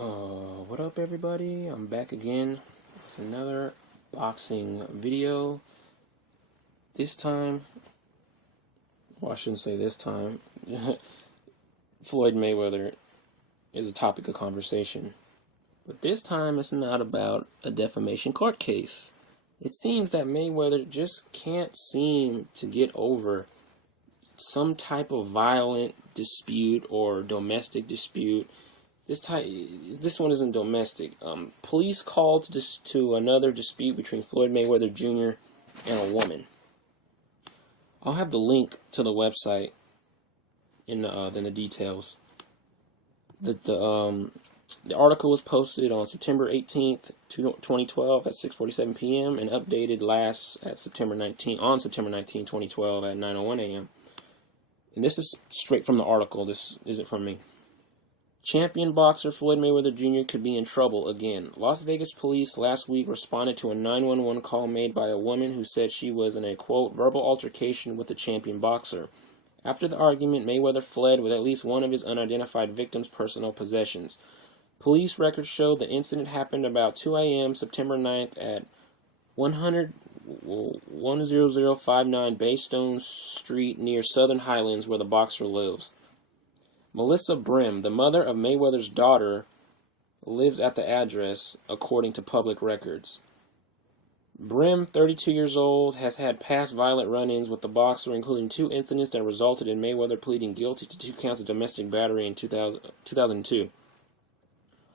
What up, everybody? I'm back again with another boxing video. This time, well, I shouldn't say this time. Floyd Mayweather is a topic of conversation. But this time, it's not about a defamation court case. It seems that Mayweather just can't seem to get over some type of violent dispute or domestic dispute. This one isn't domestic. Police called to another dispute between Floyd Mayweather Jr. and a woman. I'll have the link to the website in the details. The article was posted on September 18th, 2012 at 6:47 p.m. and updated on September 19, 2012 at 9:01 a.m. And this is straight from the article. This isn't from me. Champion boxer Floyd Mayweather Jr. could be in trouble again. Las Vegas police last week responded to a 911 call made by a woman who said she was in a, quote, verbal altercation with the champion boxer. After the argument, Mayweather fled with at least one of his unidentified victim's personal possessions. Police records show the incident happened about 2 a.m. September 9th at 10059 Baystone Street near Southern Highlands, where the boxer lives. Melissa Brim, the mother of Mayweather's daughter, lives at the address, according to public records. Brim, 32 years old, has had past violent run-ins with the boxer, including 2 incidents that resulted in Mayweather pleading guilty to 2 counts of domestic battery in 2002.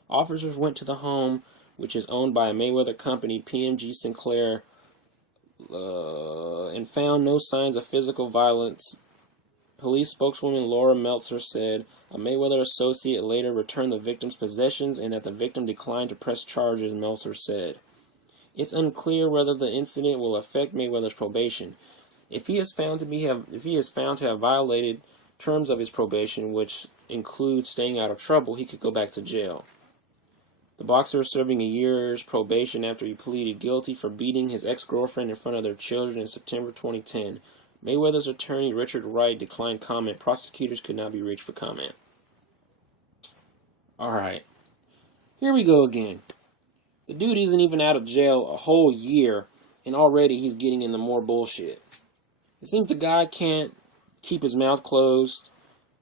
Officers went to the home, which is owned by a Mayweather company, PMG Sinclair, and found no signs of physical violence. Police spokeswoman Laura Meltzer said a Mayweather associate later returned the victim's possessions and that the victim declined to press charges, Meltzer said. It's unclear whether the incident will affect Mayweather's probation. If he is found to have violated terms of his probation, which include staying out of trouble, he could go back to jail. The boxer is serving a year's probation after he pleaded guilty for beating his ex-girlfriend in front of their children in September 2010. Mayweather's attorney, Richard Wright, declined comment. Prosecutors could not be reached for comment. Alright. Here we go again. The dude isn't even out of jail a whole year, and already he's getting into more bullshit. It seems the guy can't keep his mouth closed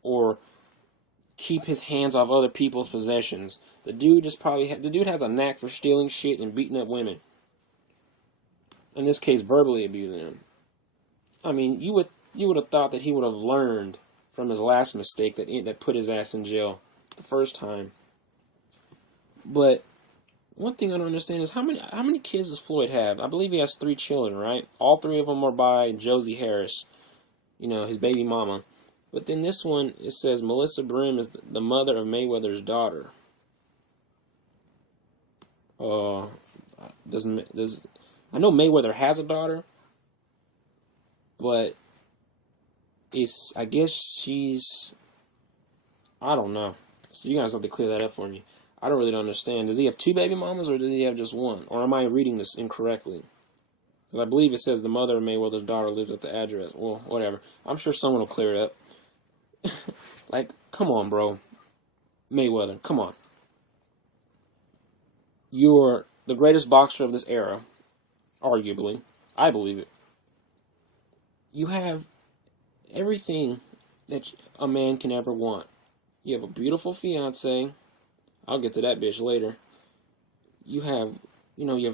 or keep his hands off other people's possessions. The dude has a knack for stealing shit and beating up women. In this case, verbally abusing them. I mean, you would have thought that he would have learned from his last mistake that put his ass in jail the first time. But one thing I don't understand is how many kids does Floyd have? I believe he has 3 children, right? All 3 of them are by Josie Harris, his baby mama. But then this one, it says Melissa Brim is the mother of Mayweather's daughter. I know Mayweather has a daughter, but I guess she's, I don't know. So you guys have to clear that up for me. I don't really understand. Does he have 2 baby mamas, or does he have just 1? Or am I reading this incorrectly? Because I believe it says the mother of Mayweather's daughter lives at the address. Well, whatever. I'm sure someone will clear it up. Like, come on, bro. Mayweather, come on. You're the greatest boxer of this era, arguably. I believe it. You have everything that a man can ever want. You have a beautiful fiance. I'll get to that bitch later. You have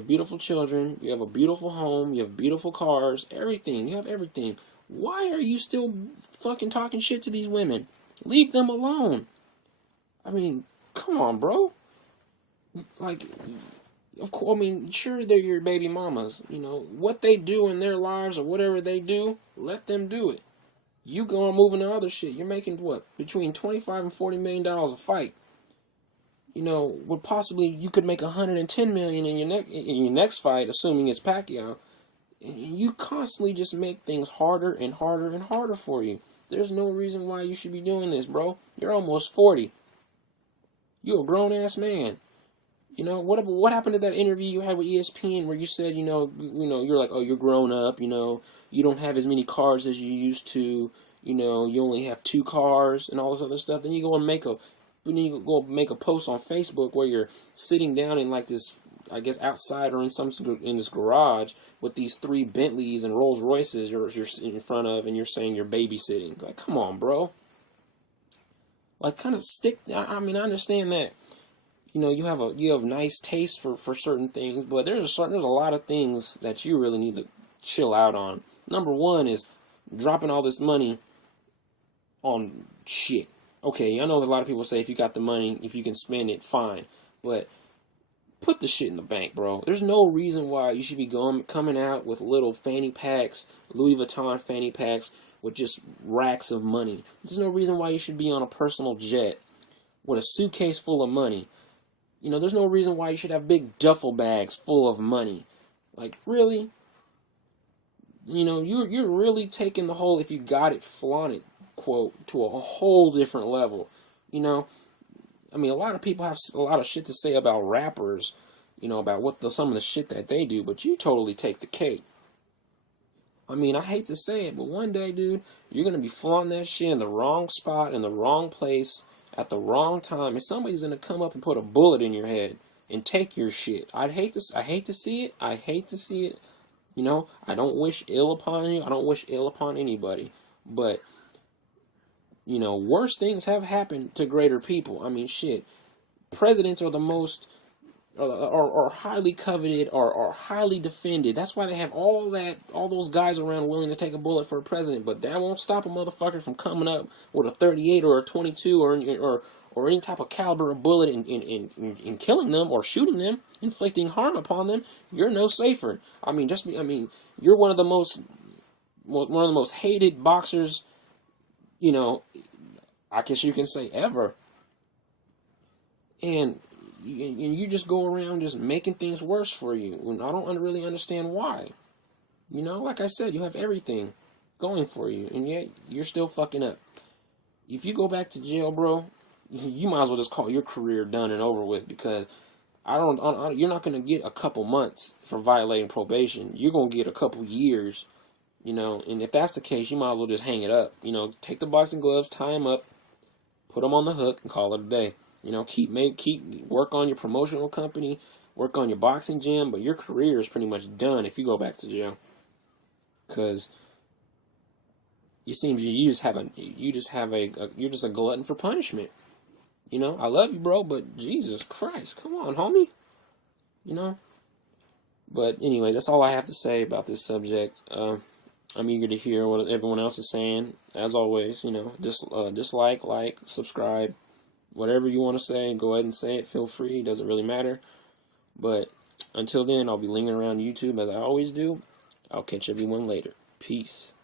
beautiful children. You have a beautiful home. You have beautiful cars. Everything. You have everything. Why are you still fucking talking shit to these women? Leave them alone. I mean, come on, bro. Like, of course, sure, they're your baby mamas. What they do in their lives or whatever they do, let them do it. You go and move into other shit. You're making, what, between $25 and $40 million a fight. Possibly you could make $110 million in your next fight, assuming it's Pacquiao. You constantly just make things harder and harder and harder for you. There's no reason why you should be doing this, bro. You're almost 40. You're a grown-ass man. What happened to that interview you had with ESPN where you said, you're like, oh, you're grown up, you don't have as many cars as you used to, you only have 2 cars and all this other stuff. Then you go and make a But then you go make a post on Facebook where you're sitting down in like this, I guess, outside or in this garage with these 3 Bentleys and Rolls Royces you're in front of, and you're saying you're babysitting. Like, come on, bro. Like, kind of stick. I mean, I understand that, you know, you have nice taste for certain things, but there's a lot of things that you really need to chill out on. Number one is dropping all this money on shit. Okay, I know that a lot of people say if you got the money, if you can spend it, fine. But put the shit in the bank, bro. There's no reason why you should be coming out with little fanny packs, Louis Vuitton fanny packs with just racks of money. There's no reason why you should be on a personal jet with a suitcase full of money. You know, there's no reason why you should have big duffel bags full of money. Like, really? You know, you're really taking the whole "if you got it, flaunt it" quote to a whole different level. You know, I mean, a lot of people have a lot of shit to say about rappers, you know, about some of the shit that they do, but you totally take the cake. I mean, I hate to say it, but one day, dude, you're going to be flaunting that shit in the wrong spot, in the wrong place, at the wrong time, and somebody's going to come up and put a bullet in your head and take your shit. I hate to see it. I hate to see it. You know, I don't wish ill upon you. I don't wish ill upon anybody. But, you know, worse things have happened to greater people. I mean, shit. Presidents are the most, are highly coveted, are highly defended. That's why they have all those guys around willing to take a bullet for a president. But that won't stop a motherfucker from coming up with a 38 or a 22 or any type of caliber of bullet and killing them or shooting them, inflicting harm upon them. You're no safer. I mean, you're one of the most hated boxers, you know, I guess you can say ever. And you just go around just making things worse for you. And I don't really understand why. You know, like I said, you have everything going for you, and yet you're still fucking up. If you go back to jail, bro, you might as well just call your career done and over with, because you're not going to get a couple months for violating probation. You're going to get a couple years, you know, and if that's the case, you might as well just hang it up. You know, take the boxing gloves, tie them up, put them on the hook, and call it a day. You know, keep work on your promotional company, work on your boxing gym, but your career is pretty much done if you go back to jail. Because it seems you're just a glutton for punishment. You know, I love you, bro, but Jesus Christ, come on, homie. You know? But anyway, that's all I have to say about this subject. I'm eager to hear what everyone else is saying. As always, you know, dislike, like, subscribe. Whatever you want to say, go ahead and say it. Feel free. It doesn't really matter. But until then, I'll be lingering around YouTube as I always do. I'll catch everyone later. Peace.